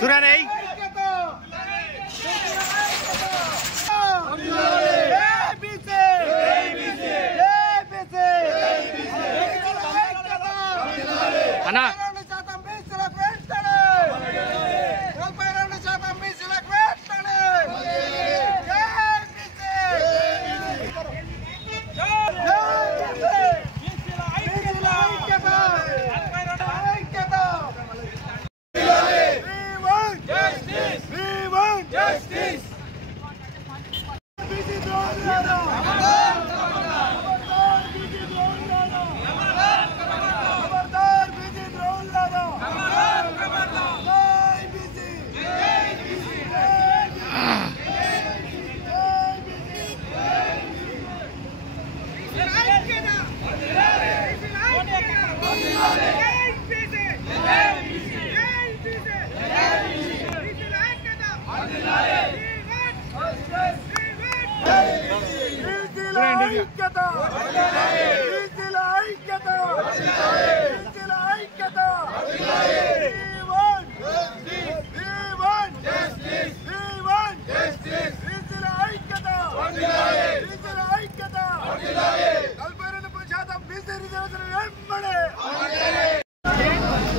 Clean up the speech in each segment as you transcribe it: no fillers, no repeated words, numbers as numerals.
सुराने अना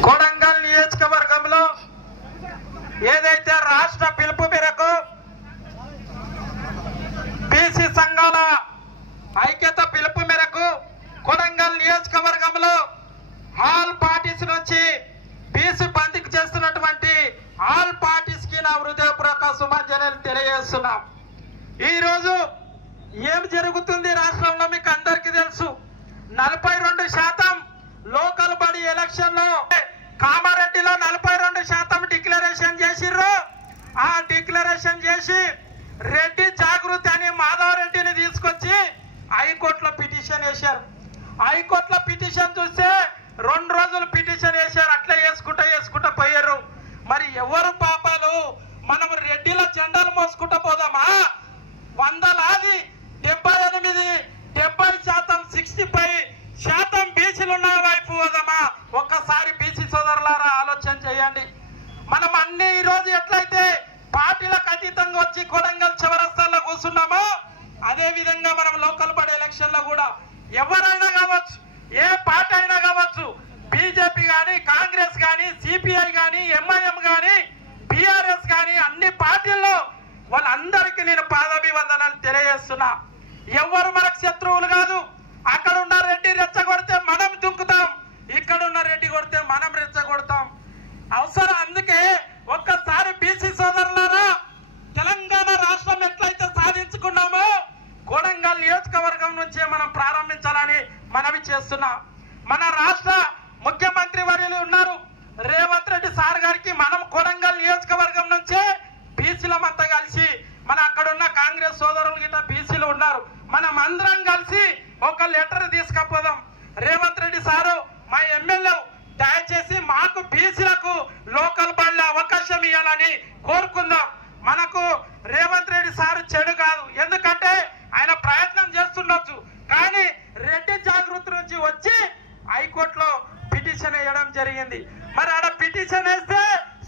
కొడంగల్ నియోజకవర్గంలో ఏదైతే రాష్ట్ర పిలుపు మేరకు బీసీ సంఘాల ఐక్యత పిలుపు మేరకు కొడంగల్ నియోజకవర్గంలో ఆల్ పార్టీస్ నుంచి బీసీ బంద్కు చేస్తున్నటువంటి ఆల్ పార్టీస్ కి నా హృదయపూర్వక శుభాకాంక్షలు తెలియజేస్తున్నాం. ఈ రోజు ఏం జరుగుతుంది రాష్ట్రంలో మీకు అందరికీ తెలుసు. 42% లోకల్ బాడీ ఎలక్షన్ లో కామారెడ్డిలో 42% డిక్లరేషన్ చేసిర్రు. ఆ డిక్లరేషన్ చేసి రెడ్డి జాగృతి అని మాధవరెడ్డిని తీసుకొచ్చి హైకోర్టులో పిటిషన్ వేశారు. హైకోర్టులో పిటిషన్ చూస్తే 2 రోజులు పిటిషన్ వేశారు. అట్లా వేసుకుంటా పోయారు. మరి ఎవరు పాపాలు? మనం రెడ్డిల జెండాలు మోసుకుంటా పోదామా? 100 70% 65% బీసీలు ఉన్న వైపు పోదామా? ఒక్కసారి బీసీ సోదరులారా ఆలోచన చేయండి. మనం అన్ని ఈ రోజు ఎట్లయితే పార్టీలకు అతీతంగా వచ్చి కొడంగల్ చౌరస్తాలో కూర్చున్నామో అదే విధంగా మనం లోకల్ బాడీ ఎలక్షన్ లో కూడా ఎవరైనా కావచ్చు, ఏ పార్టీ అయినా కావచ్చు, బీజేపీ కానీ, కాంగ్రెస్ కానీ, సిపిఐ కానీ, ఎంఐఎం కానీ, బీఆర్ఎస్ కానీ, అన్ని పార్టీల్లో వాళ్ళందరికీ నేను పాదాభివందనాలు తెలియజేస్తున్నా. ఎవరు మనకు శత్రువులు కాదు. అక్కడ ఉన్న రెడ్డి రెచ్చగొడితే మనం దుంకుతాం, ఇక్కడ ఉన్న రెడ్డి కొడితే మనం రెచ్చగొడతాం. అవసరం. అందుకే ఒక్కసారి బీసీ సోదరులారా, తెలంగాణ రాష్ట్రం ఎట్లయితే సాధించుకున్నామో కొడంగల్ నియోజకవర్గం నుంచే మనం ప్రారంభించాలని మనవి చేస్తున్నాం. మన రాష్ట్ర ముఖ్యమంత్రి వర్యులు ఉన్నారు రేవంత్ రెడ్డి సార్ గారికి మనం కొడంగల్ నియోజకవర్గం నుంచే బీసీలమంతా కలిసి, మన అక్కడ ఉన్న కాంగ్రెస్ సోదరులు గిట్ట బీసీలు ఉన్నారు, మనం అందరం కలిసి ఒక లెటర్ తీసుకపోదాం. రేవంత్ రెడ్డి సారు, మా ఎమ్మెల్యే, దయచేసి మాకు బీసీలకు లోకల్ బాడీలో అవకాశం ఇవ్వాలని కోరుకుందాం. మనకు రేవంత్ రెడ్డి సారు చెడు కాదు, ఎందుకంటే ఆయన ప్రయత్నం చేస్తుండొచ్చు. కానీ రెడ్డి జాగృతి నుంచి వచ్చి హైకోర్టులో పిటిషన్ వేయడం జరిగింది. మరి ఆడ పిటిషన్ వేస్తే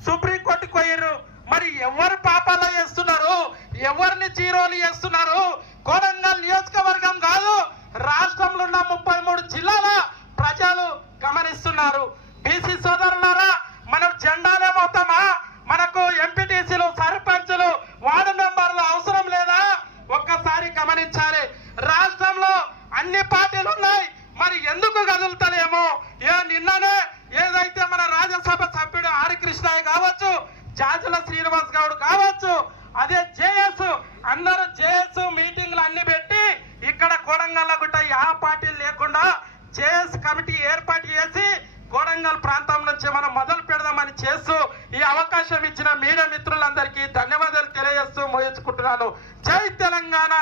సుప్రీంకోర్టుకు పోయారు. మరి ఎవరు పాపాలు చేస్తున్నారు, ఎవరిని జీరోలు చేస్తున్నారు? కొడంగల్ నియోజకవర్గం కాదు, రాష్ట్రంలో ఉన్న 33 జిల్లాల ప్రజలు గమనిస్తున్నారు. బీసీ సోదరులారా, మనం జెండాలే పోతామా? మనకు ఎంపీటీసీలు, సర్పంచులు, వార్డు మెంబర్లు అవసరం లేదా? ఒక్కసారి గమనించాలి. రాష్ట్రంలో అన్ని పార్టీలు ఉన్నాయి, మరి ఎందుకు కదులుతలేమో? నిన్ననే ఏదైతే మన రాజ్యసభ సభ్యుడు ఆర్ కృష్ణయ్య కావచ్చు, జాజుల శ్రీనివాస్ గౌడ్ కావచ్చు, అదే జేఎస్, అందరూ జేఎస్ మీటింగ్లు అన్ని పెట్టి ఇక్కడ కొడంగల్ గుట్ట ఆ పార్టీలు లేకుండా జేఎస్ కమిటీ ఏర్పాటు చేసి కొడంగల్ ప్రాంతం నుంచి మనం మొదలు పెడదామని చేస్తూ ఈ అవకాశం ఇచ్చిన మీడియా మిత్రులందరికీ ధన్యవాదాలు తెలియజేస్తూ ముగించుకుంటున్నాను. జై తెలంగాణ.